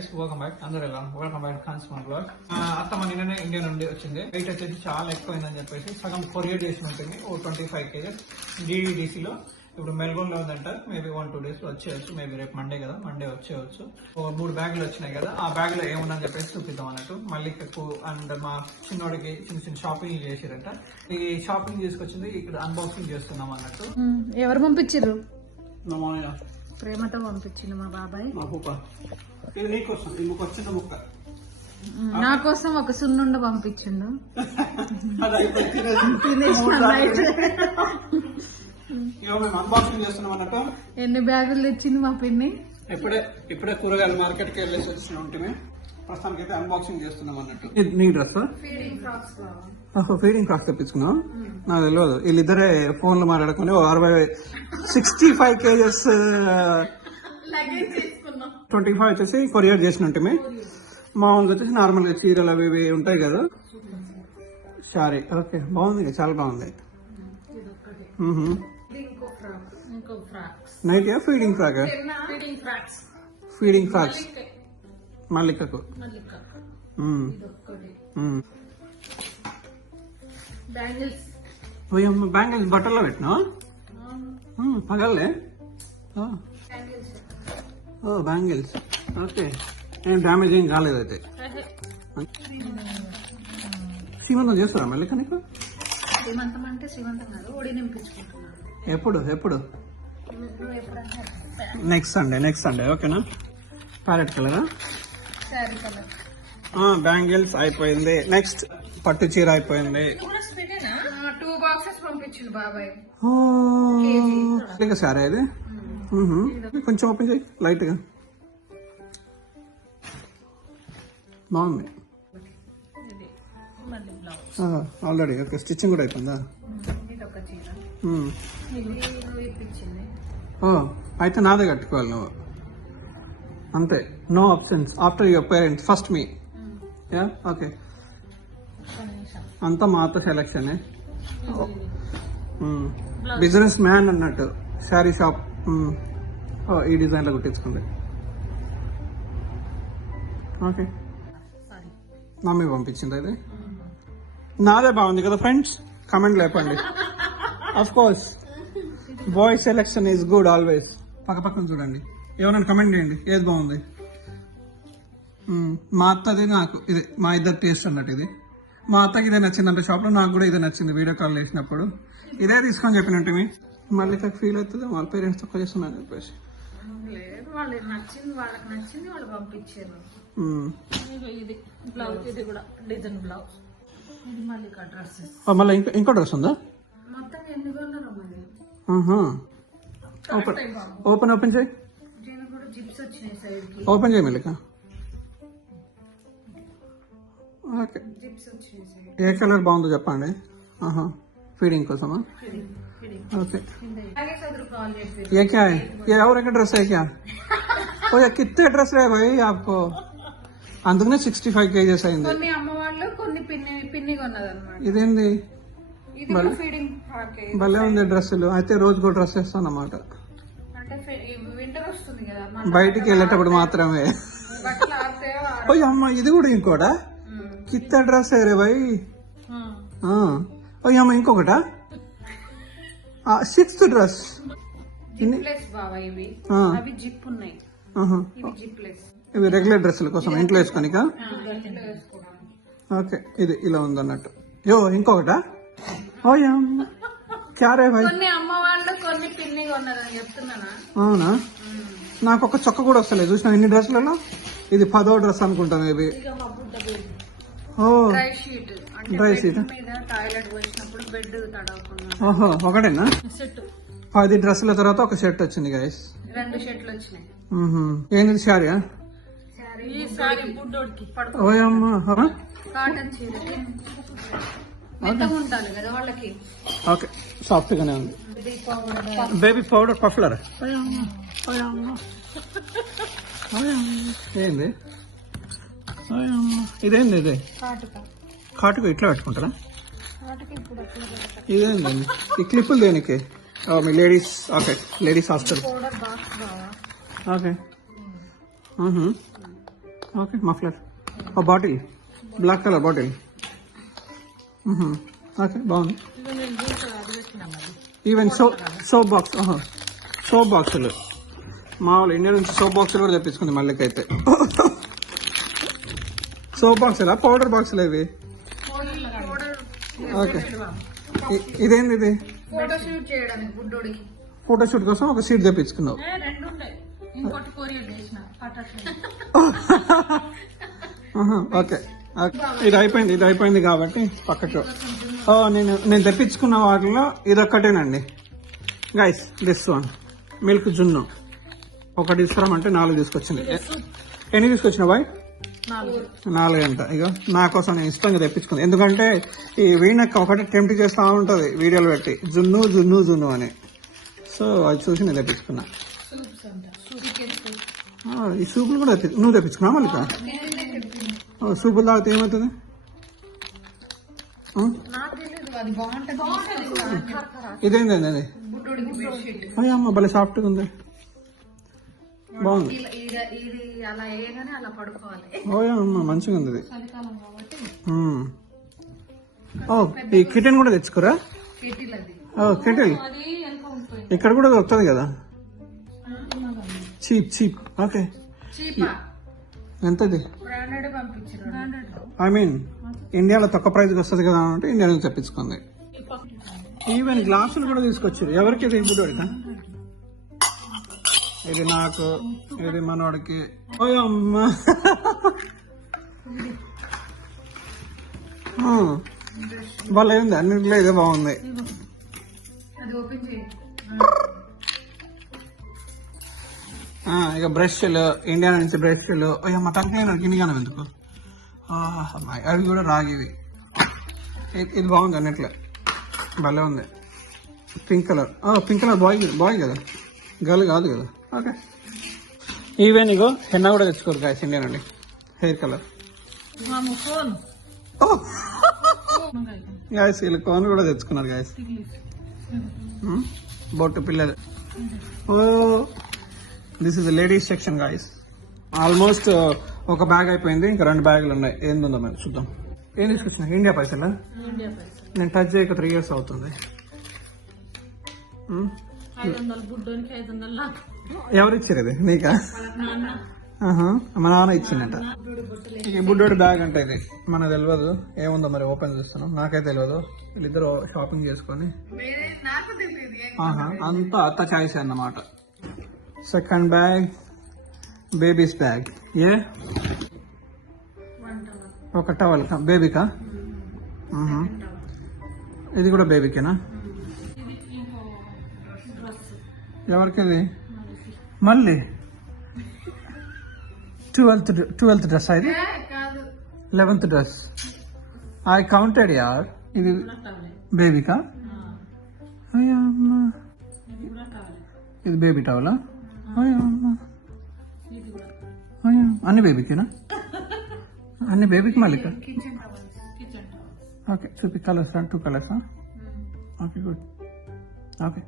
Guys, welcome back. అందరూ ఎలా welcome back ఖాన్స్ మన బ్లాగ్. అత్తమ్మ నిన్ననే ఇండియా నుండి వచ్చింది. వెయిట్ వచ్చేసి చాలా ఎక్కువైందని చెప్పేసి సగం కొరియర్ చేసి ఉంటుంది. ఓ 25 kgs DDDCలో. ఇప్పుడు మెల్బోర్న్ లో ఉందంట. మేబీ 1-2 days లో వచ్చేయచ్చు. మేబీ రేపు మండే కదా, మండే వచ్చేయచ్చు. 3 బ్యాగులు వచ్చినాయి కదా, ఆ బ్యాగ్ లో ఏముందని చెప్పేసి చూపిద్దాం అన్నట్టు. మల్లికకు అండ్ మా చిన్నోడికి చిన్న చిన్న షాపింగ్ చేసిరంట. ఈ షాపింగ్ తీసుకొచ్చింది ఇక్కడ అన్బాక్సింగ్ చేస్తున్నాం అన్నట్టు. ఎవరు పంపించారు? ప్రేమతో పంపించింది మా బాబాయ్. ఇది నీకోసం ఇంకొక వచ్చిన ముక్క నా కోసం ఒక సున్నుండ పంపించిండు. అన్బాక్సింగ్ చేస్తున్నాం అన్నట్టు. ఎన్ని బ్యాగులు తెచ్చింది మా పిన్ని? ఇప్పుడే కూరగాయలు మార్కెట్ కి వెళ్ళేసి వచ్చిన ఉంటే ప్రస్తుతానికి అయితే అన్బాక్సింగ్ చేస్తున్నాం అన్నట్టు. నీ డ్రెస్ ఫీడింగ్ ఫ్రాక్స్ తెప్పించుకున్నాం. నాకు తెలియదు, వీళ్ళిద్దరే ఫోన్ లో మాట్లాడుకుని 65 kgs 25 వచ్చేసి కొరియర్ చేసినట్టు. మామూలుగా వచ్చేసి నార్మల్ గా చీరలు అవి ఇవి ఉంటాయి కదా. సారీ, ఓకే, బాగుంది, చాలా బాగుంది. Night feeding frock, feeding frocks మల్లికకు. బ్యాంగిల్స్ బట్టల్లో పెట్టినా పగలే. బ్యాంగిల్స్ ఓకే, ఏం డ్యామేజ్ ఏం కాలేదు అయితే. శ్రీమంతం చేస్తారా మల్లిక నీకు? ఎప్పుడు నెక్స్ట్ సండే ఓకేనా? ప్యారెట్ కలరా? బ్యాంగిల్స్ అయిపోయింది. నెక్స్ట్ పట్టు చీర అయిపోయింది. 2 boxes పంపించిండు బాబాయ్. ఇంకా సారీ ఇది కొంచెం ఓపెన్ చేయి లైట్ గా. బాగుంది ఆల్రెడీ. ఓకే, స్టిచ్చింగ్ కూడా అయిపోయిందా? అయితే నాదే కట్టుకోవాలి నువ్వు, అంతే. No options after your parents, first me. Yeah okay, అంతా మా అత్త సెలక్షనే. బిజినెస్ మ్యాన్ అన్నట్టు. శారీ షాప్ ఈ డిజైన్ లో కుట్టించుకుంది. ఓకే, మమ్మీ పంపించింది అది. నాదే బాగుంది కదా ఫ్రెండ్స్? కమెంట్ లేపండి. Of course boy selection is good always. పక్కన చూడండి, ఏమన్నా కమెంట్ చేయండి ఏది బాగుంది. మా అత్తది నాకు ఇది, మా ఇద్దరు టేస్ట్ అన్నట్టు. ఇది మా అత్తకి ఇదే నచ్చిందంట షాప్ లో, నాకు కూడా ఇదే నచ్చింది. వీడియో కాల్ చేసినప్పుడు ఇదే తీసుకొని చెప్పినట్టు. మళ్ళీ ఫీల్ అవుతుంది వాళ్ళ పేరెంట్స్ తక్కువ చేస్తున్నాను చెప్పేసి. వాళ్ళకి నచ్చింది వాళ్ళు పంపించారు. ఇది బ్లౌజ్, ఇది కూడా డిజైన్ బ్లౌజ్. ఇది మళ్ళీ ఇంకో డ్రెస్ ఉందా? మొత్తం ఎన్ని కొన్నారు మరి? ఓపెన్ చేయి. జిప్స్ వచ్చినాయి సైడ్ కి. ఓపెన్ చేయి మల్లిక. ఓకే, జిప్స్ వచ్చినాయి సైడ్. ఏ కలర్ బాగుందో చెప్పండి. ఫీడింగ్ కోసమా? ओके ये क्या है? ये और एक ड्रेस है क्या? ओ ये कितने ड्रेस है भाई आपको? అందుకనే 65 kgs అయింది. కొన్ని అమ్మవాళ్ళు కొన్ని పిన్ని కొన్నదన్నమాట. ఇదేంది? ఇది కూడా ఫీడింగ్ ఫ్రాక్. భలే ఉంది డ్రెస్సులు. అయితే రోజుకో డ్రెస్ వేస్తాను అన్నమాట. అంటే వింటర్ వస్తుంది కదా, బయటికి వెళ్ళేటప్పుడు మాత్రమే. ఓ అమ్మ, ఇది కూడా ఇంకోటా? కిత్త డ్రెస్ రే భాయ్. ఓ అమ్మ, ఇంకొకటా? 6th dress. అవి జిప్ ఉన్నాయి, ఇవి జిప్లెస్. ఇవి రెగ్యులర్ డ్రెస్సుల కోసం ఇంట్లో వేసుకోనిక. ఓకే, ఇది ఇలా ఉందన్నట్టు. యో ఇంకొకటా? క్యారే భాయ్. కొన్ని అమ్మ వాళ్ళు కొన్ని పిన్ని కొన్నారని చెప్తున్నానా? అవునా? నాకు ఒక చొక్క కూడా వస్తలేదు చూసిన ఇన్ని డ్రెస్లలో. ఇది 10వ డ్రెస్ అనుకుంటా మేబీ. డ్రై షీట్ టాయిలెట్ పోసినప్పుడు బెడ్ తడవకుండా. ఓహో, ఒకటేనా? సెట్ 10 డ్రెస్సుల తర్వాత ఒక సెట్ వచ్చింది గైస్. 2 సెట్లు వచ్చినాయి. ఏంది శారీయా? ఓయమ్మా, కాటన్ చీర మెత్తగా ఉండాలి కదా వాళ్ళకి. ఓకే, సాఫ్ట్ గానే ఉంది. బేబీ పౌడర్ పఫ్లర్. ఏంది ఇదేంది? ఇది కాటుకు ఇట్లా పెట్టుకుంటారా? ఇదేంది ఈ క్లిప్పులు దేనికి? మీ ladies. Okay, ladies hostel. Okay, okay muffler bottle black colour bottle okay బాగుంది. ఈవెన్ సోప్ బాక్స్ సోప్ బాక్సులు మామూలు ఇండియా నుంచి సోప్ బాక్సులు కూడా తెప్పించుకుంది మళ్ళీకైతే. సోప్ బాక్సులా పౌడర్ బాక్సులు ఇవి? ఓకే ఇదేంది ఇది? ఫోటోషూట్ చేయడానికి బుడ్డోడికి. ఫోటోషూట్ కోసం ఒక సీట్ తెప్పించుకున్నావు. ఓకే ఇది అయిపోయింది కాబట్టి పక్కకు. నేను తెప్పించుకున్న వాటిలో ఇదొక్కటేనండి గైస్. దిస్ వన్ మిల్క్ జున్ను ఒకటి తీసుకురామంటే 4 తీసుకొచ్చింది. ఎన్ని తీసుకొచ్చినావు బాయ్? 4 అంట. ఇక నా కోసం నేను ఇష్టంగా తెప్పించుకుంది, ఎందుకంటే ఈ వీణక్క ఒకటి టెంప్ట్ చేస్తూ ఉంటుంది వీడియోలు పెట్టి జున్ను జున్ను జున్ను అని. సో అది చూసి నేను తెప్పించుకున్నా. ఈ సూపులు కూడా నువ్వు తెప్పించుకున్నా మళ్ళీ? సూపులు తాగితే ఏమవుతుంది? ఇదేంటండి అది? అమ్మ భలే సాఫ్ట్గా ఉంది, బాగుంది. అమ్మ మంచిగా ఉంది ఇది. ఈ కిటెన్ కూడా తెచ్చుకోరా? కిటిల్ ఇక్కడ కూడా దొరుకుతుంది కదా, చీప్. ఓకే ఎంతది? ఐ మీన్ ఇండియాలో తక్కువ ప్రైజ్కి వస్తుంది కదా అంటే ఇండియా నుంచి తెప్పించుకుంది. ఈవెన్ గ్లాసులు కూడా తీసుకొచ్చారు. ఎవరికి? ఇది బుడ్డోడికా? ఇది నాకు, ఇది మనవాడికి. అమ్మా భలే ఉంది, అన్నింటిలో ఇదే బాగుంది. ఇక బ్రష్లు ఇండియా నుంచి బ్రష్లు. మా తలకాయ కిందిగానే ఎందుకు? అవి కూడా రాగివి. ఇది బాగుంది, అన్నిట్లో భలే ఉంది. పింక్ కలర్ బాయ్ కదా, గర్ల్ కాదు కదా. ఓకే ఈవెన్ ఇగో హెన్నా కూడా తెచ్చుకోరు గాయస్ ఇండియా నుండి, హెయిర్ కలర్. గాయస్ వీళ్ళు కోన్ కూడా తెచ్చుకున్నారు గాయస్. బొట్టు పిల్లలు. This is ladies section guys. Almost ఒక బ్యాగ్ అయిపోయింది, ఇంకా 2 బ్యాగులు ఉన్నాయి. ఏందో మరి చూద్దాం. ఏం తీసుకొచ్చిన? ఇండియా పైసలా? నేను టచ్ చేయక 3 years అవుతుంది. ఎవరిచ్చారు ఇది? నీకా? మా నాన్న ఇచ్చిందట. ఈ బుడ్డోడి బ్యాగ్ అంటే ఇది మనకు తెలియదు, ఏముందో మరి ఓపెన్ చేస్తున్నాం, నాకైతే తెలియదు. వీళ్ళిద్దరు షాపింగ్ చేసుకొని అంతా అత్త చాయిస్ అన్నమాట. Second bag babies bag. ఒక టవల్ బేబీకా? ఇది కూడా బేబీకేనా? ఎవరికి ఇది? మళ్ళీ 12th డ్రెస్ ఇది? 11th dress. ఐ కౌంటెడ్ యార్. ఇది బేబీకా? ఇది బేబీ టవలా? అన్ని బేబీకేనా? అన్ని బేబీకి మళ్ళీ? ఓకే చూపి colours. 2 colours. Okay good. Okay